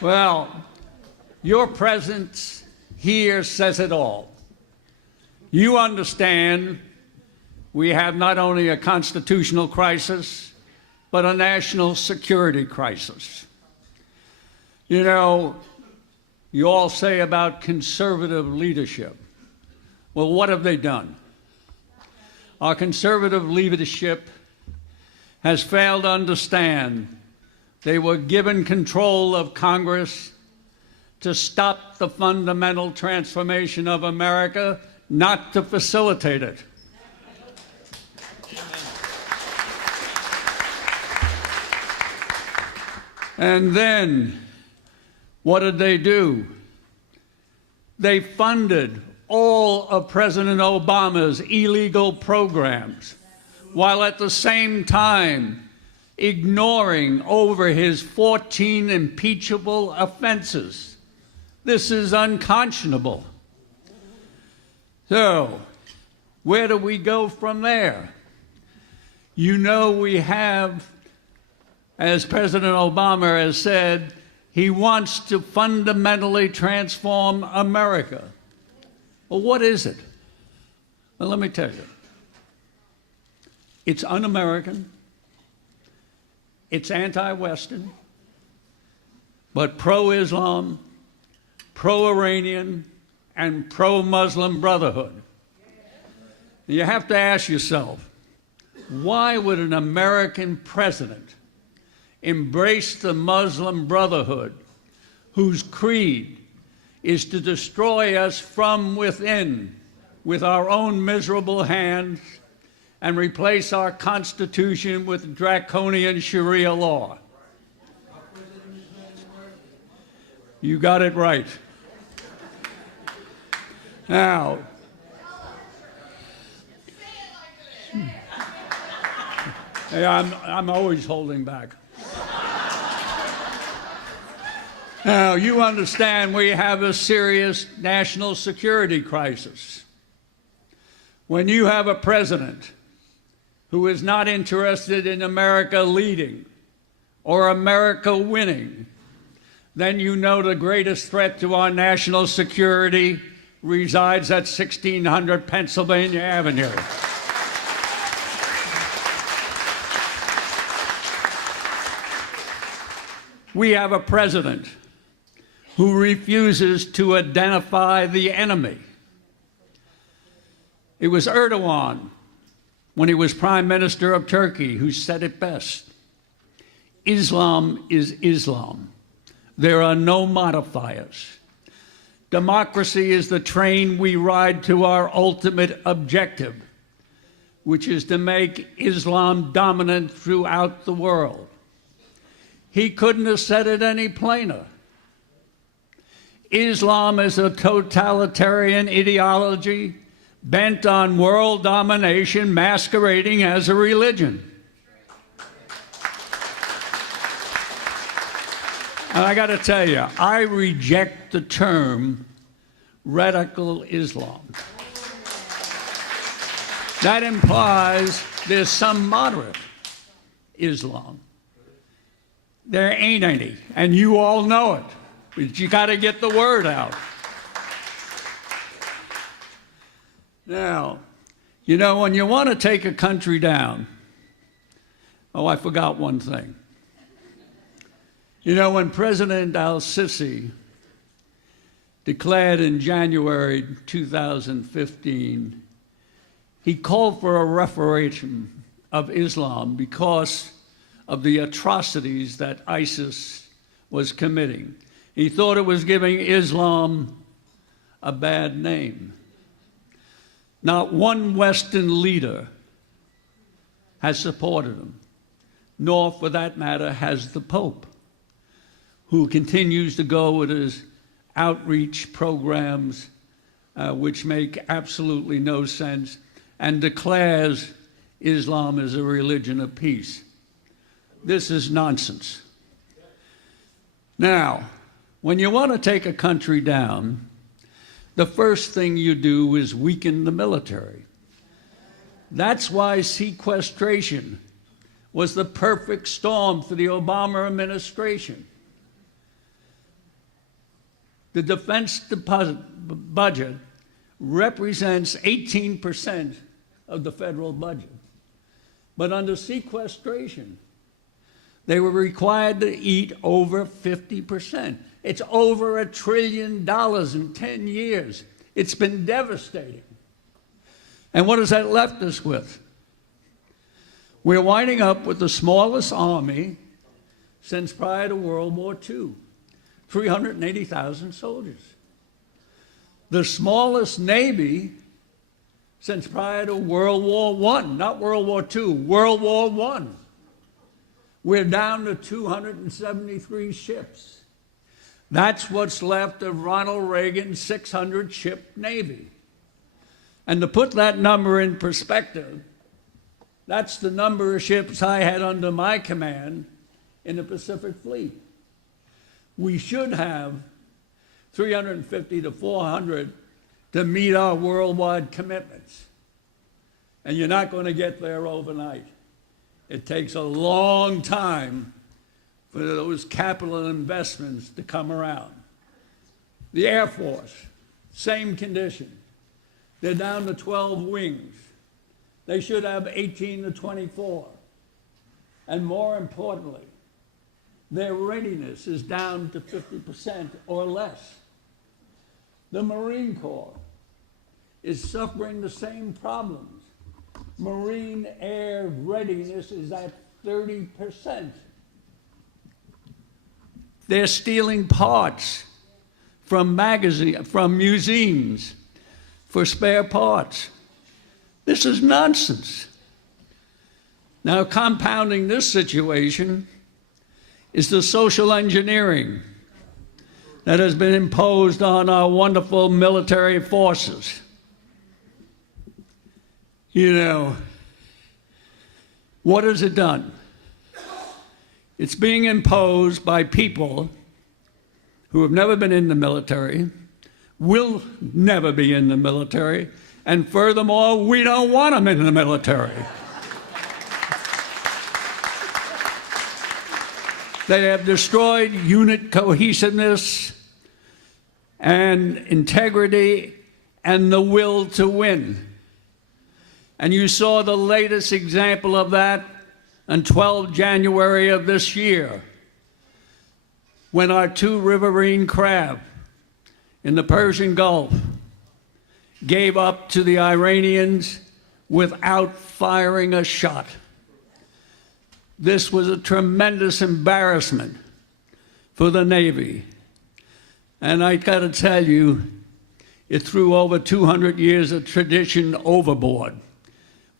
Well, your presence here says it all. You understand we have not only a constitutional crisis, but a national security crisis. You know, you all say about conservative leadership. Well, what have they done? Our conservative leadership has failed to understand they were given control of Congress to stop the fundamental transformation of America, not to facilitate it. And then, what did they do? They funded all of President Obama's illegal programs, while at the same time ignoring over his 14 impeachable offenses. This is unconscionable. So, where do we go from there? You know, we have, as President Obama has said, he wants to fundamentally transform America. Well, what is it? Well, let me tell you. It's un-American, it's anti-Western, but pro-Islam, pro-Iranian, and pro-Muslim Brotherhood. You have to ask yourself, why would an American president embrace the Muslim Brotherhood, whose creed is to destroy us from within with our own miserable hands and replace our Constitution with draconian Sharia law? You got it right. Now, hey, I'm always holding back. Now, you understand we have a serious national security crisis. When you have a president who is not interested in America leading or America winning, then you know the greatest threat to our national security resides at 1600 Pennsylvania Avenue. We have a president who refuses to identify the enemy. It was Erdogan, when he was Prime Minister of Turkey, who said it best. Islam is Islam. There are no modifiers. Democracy is the train we ride to our ultimate objective, which is to make Islam dominant throughout the world. He couldn't have said it any plainer. Islam is a totalitarian ideology bent on world domination masquerading as a religion. And I got to tell you, I reject the term radical Islam. That implies there's some moderate Islam. There ain't any, and you all know it. But you got to get the word out. Now, you know, when you want to take a country down, oh, I forgot one thing. You know, when President al-Sisi declared in January 2015, he called for a referendum of Islam because of the atrocities that ISIS was committing. He thought it was giving Islam a bad name. Not one Western leader has supported him, nor, for that matter, has the Pope, who continues to go with his outreach programs, which make absolutely no sense, and declares Islam is a religion of peace. This is nonsense. Now, when you want to take a country down, the first thing you do is weaken the military. That's why sequestration was the perfect storm for the Obama administration. The defense budget represents 18% of the federal budget. But under sequestration, they were required to eat over 50%. It's over $1 trillion in 10 years. It's been devastating. And what has that left us with? We're winding up with the smallest army since prior to World War II, 380,000 soldiers. The smallest Navy since prior to World War I, not World War II, World War I. We're down to 273 ships. That's what's left of Ronald Reagan's 600-ship Navy. And to put that number in perspective, that's the number of ships I had under my command in the Pacific Fleet. We should have 350 to 400 to meet our worldwide commitments. And you're not going to get there overnight. It takes a long time for those capital investments to come around. The Air Force, same condition. They're down to 12 wings. They should have 18 to 24. And more importantly, their readiness is down to 50% or less. The Marine Corps is suffering the same problems. Marine air readiness is at 30%. They're stealing parts from museums for spare parts. This is nonsense. Now, compounding this situation is the social engineering that has been imposed on our wonderful military forces. You know, what has it done? It's being imposed by people who have never been in the military, will never be in the military, and furthermore, we don't want them in the military. They have destroyed unit cohesiveness and integrity and the will to win. And you saw the latest example of that on 12 January of this year, when our 2 riverine craft in the Persian Gulf gave up to the Iranians without firing a shot. This was a tremendous embarrassment for the Navy. And I got to tell you, it threw over 200 years of tradition overboard.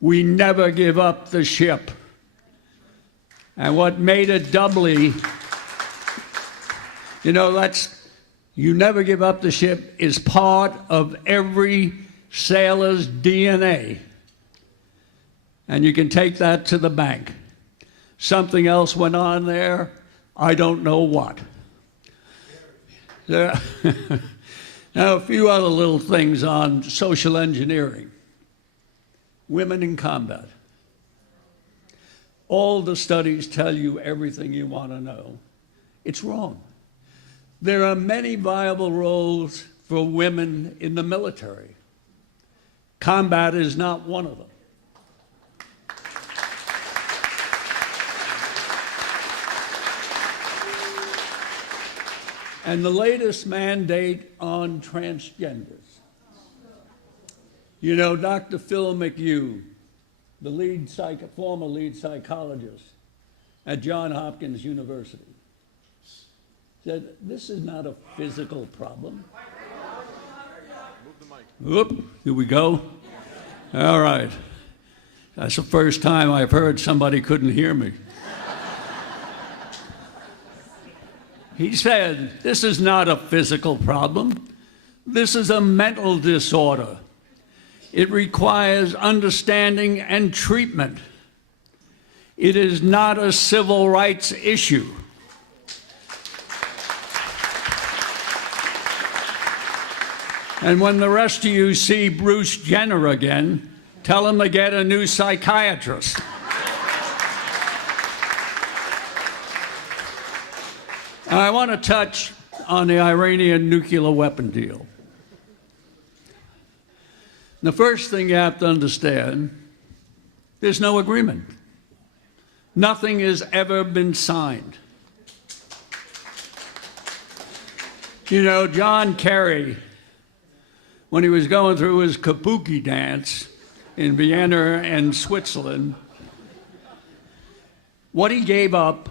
We never give up the ship. And what made it doubly, you know, you never give up the ship is part of every sailor's DNA. And you can take that to the bank. Something else went on there, I don't know what. Now, a few other little things on social engineering. Women in combat. All the studies tell you everything you want to know. It's wrong. There are many viable roles for women in the military. Combat is not one of them. And the latest mandate on transgenders. You know, Dr. Phil McHugh, the former lead psychologist at Johns Hopkins University, said, this is not a physical problem. Whoop, here we go. All right. That's the first time I've heard somebody couldn't hear me. He said, this is not a physical problem. This is a mental disorder. It requires understanding and treatment. It is not a civil rights issue. And when the rest of you see Bruce Jenner again, tell him to get a new psychiatrist. I want to touch on the Iranian nuclear weapon deal. The first thing you have to understand, there's no agreement. Nothing has ever been signed. You know, John Kerry, when he was going through his kabuki dance in Vienna and Switzerland, what he gave up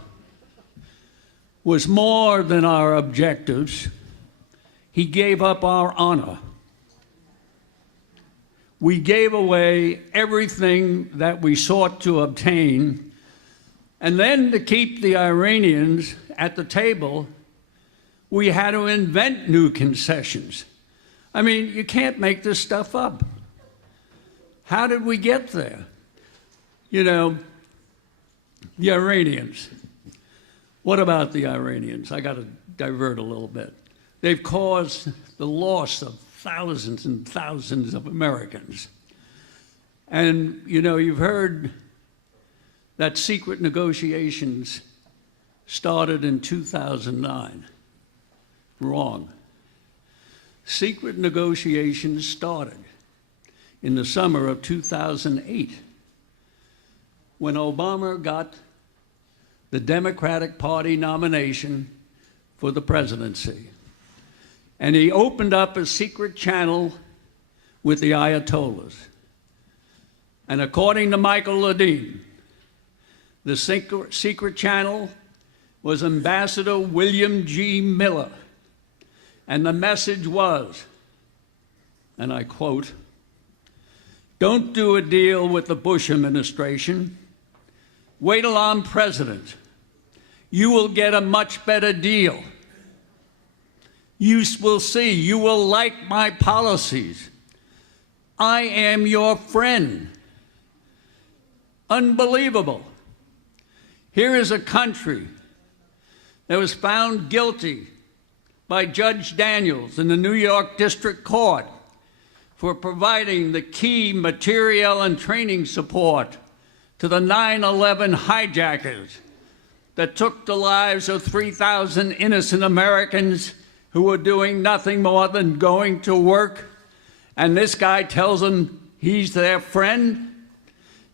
was more than our objectives. He gave up our honor. We gave away everything that we sought to obtain, and then to keep the Iranians at the table, we had to invent new concessions. I mean, you can't make this stuff up. How did we get there? You know, the Iranians. What about the Iranians? I got to divert a little bit. They've caused the loss of thousands and thousands of Americans. And, you know, you've heard that secret negotiations started in 2009. Wrong. Secret negotiations started in the summer of 2008 when Obama got the Democratic Party nomination for the presidency. And he opened up a secret channel with the Ayatollahs. And according to Michael Ledeen, the secret channel was Ambassador William G. Miller. And the message was, and I quote, "Don't do a deal with the Bush administration. Wait till I'm president. You will get a much better deal. You will see. You will like my policies. I am your friend." Unbelievable. Here is a country that was found guilty by Judge Daniels in the New York District Court for providing the key material and training support to the 9/11 hijackers that took the lives of 3,000 innocent Americans who were doing nothing more than going to work. And this guy tells them he's their friend.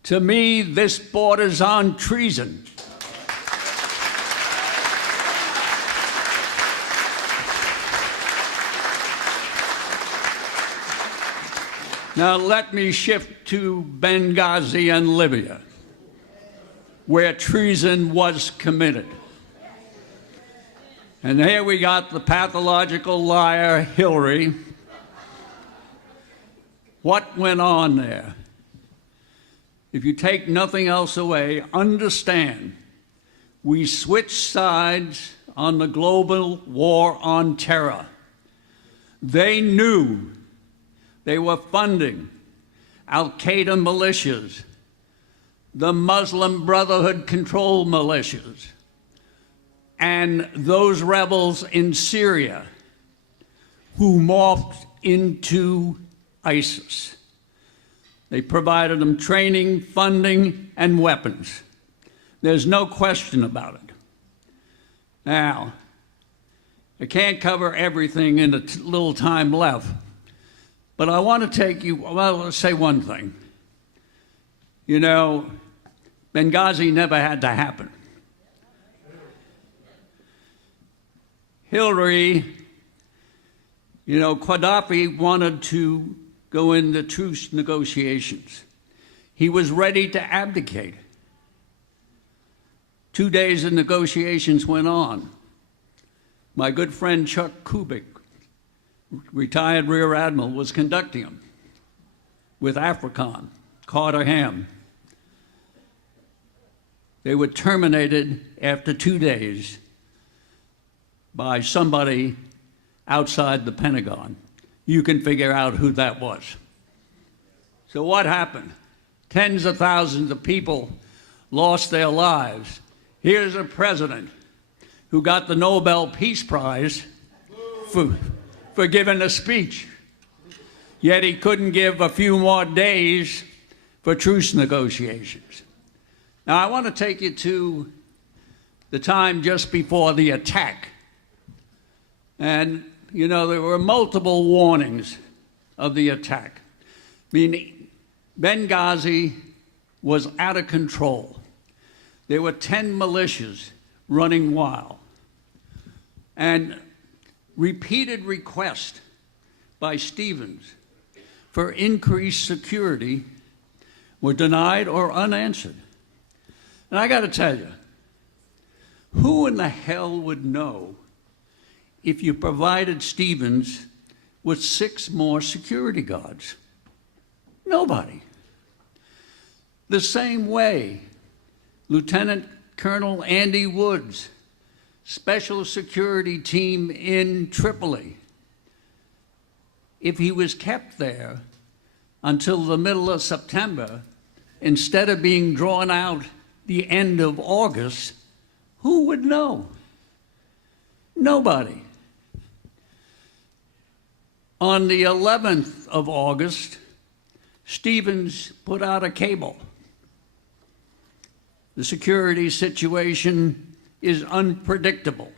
To me, this borders on treason. Now let me shift to Benghazi and Libya, where treason was committed. And here we got the pathological liar, Hillary. What went on there? If you take nothing else away, understand we switched sides on the global war on terror. They knew they were funding Al-Qaeda militias, the Muslim Brotherhood controlled militias, and those rebels in Syria who morphed into ISIS. They provided them training, funding, and weapons. There's no question about it. Now, I can't cover everything in the little time left, but I want to take you, well, let's say one thing. You know, Benghazi never had to happen. Hillary, you know, Gaddafi wanted to go into truce negotiations. He was ready to abdicate. 2 days of negotiations went on. My good friend Chuck Kubik, retired Rear Admiral, was conducting them with African, Carter Ham. They were terminated after 2 days by somebody outside the Pentagon. You can figure out who that was. So what happened? Tens of thousands of people lost their lives. Here's a president who got the Nobel Peace Prize for giving a speech. Yet he couldn't give a few more days for truce negotiations. Now I want to take you to the time just before the attack And, you know, there were multiple warnings of the attack. I mean, Benghazi was out of control. There were 10 militias running wild. And repeated requests by Stevens for increased security were denied or unanswered. And I got to tell you, who in the hell would know if you provided Stevens with 6 more security guards? Nobody. The same way, Lieutenant Colonel Andy Woods, Special Security Team in Tripoli, if he was kept there until the middle of September, instead of being drawn out the end of August, who would know? Nobody. On the 11th of August, Stevens put out a cable. The security situation is unpredictable.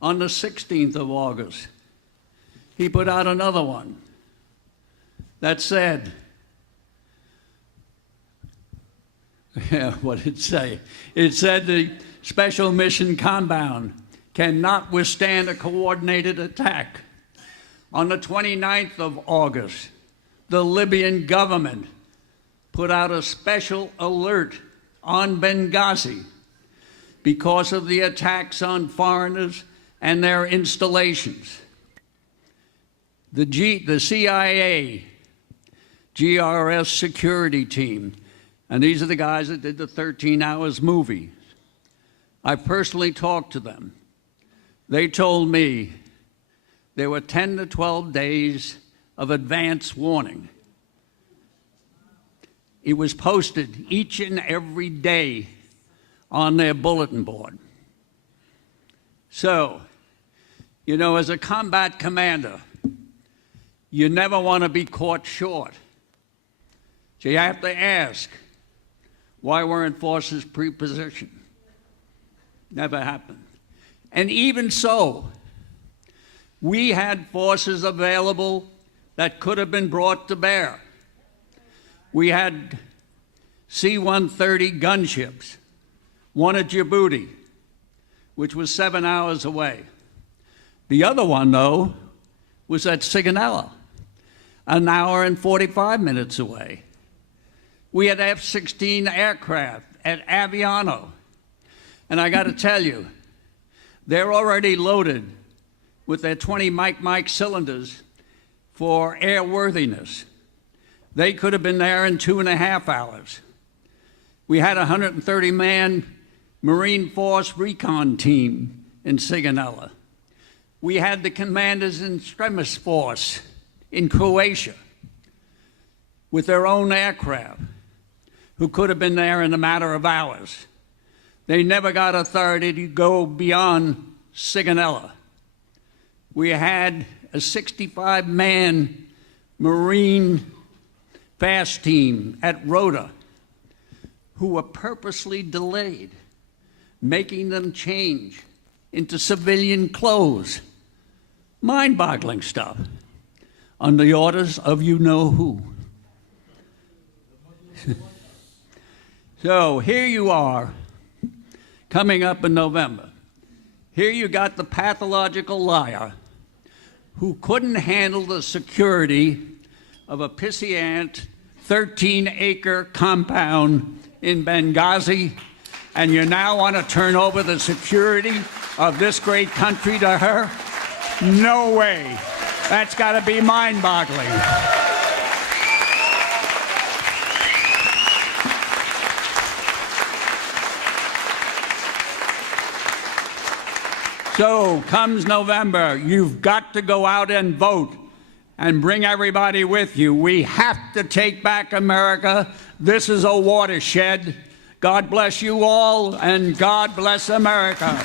On the 16th of August, he put out another one that said, what did it say? It said the special mission compound cannot withstand a coordinated attack. On the 29th of August, the Libyan government put out a special alert on Benghazi because of the attacks on foreigners and their installations. The CIA, GRS security team, and these are the guys that did the 13 Hours movie. I personally talked to them. They told me there were 10 to 12 days of advance warning. It was posted each and every day on their bulletin board. So, you know, as a combat commander, you never want to be caught short. So you have to ask, why weren't forces pre-positioned? Never happened. And even so, we had forces available that could have been brought to bear. We had C-130 gunships, one at Djibouti, which was 7 hours away. The other one, though, was at Sigonella, an hour and 45 minutes away. We had F-16 aircraft at Aviano. And I got to tell you, they're already loaded with their 20 Mike cylinders for airworthiness. They could have been there in 2.5 hours. We had a 130-man Marine Force recon team in Sigonella. We had the commanders in Stremis Force in Croatia with their own aircraft who could have been there in a matter of hours. They never got authority to go beyond Sigonella. We had a 65-man Marine fast team at Rota who were purposely delayed, making them change into civilian clothes. Mind-boggling stuff on the orders of you-know-who. So here you are, coming up in November. Here you got the pathological liar who couldn't handle the security of a pissy-ant 13-acre compound in Benghazi, and you now want to turn over the security of this great country to her? No way. That's got to be mind-boggling. So comes November, you've got to go out and vote and bring everybody with you. We have to take back America. This is a watershed. God bless you all, and God bless America.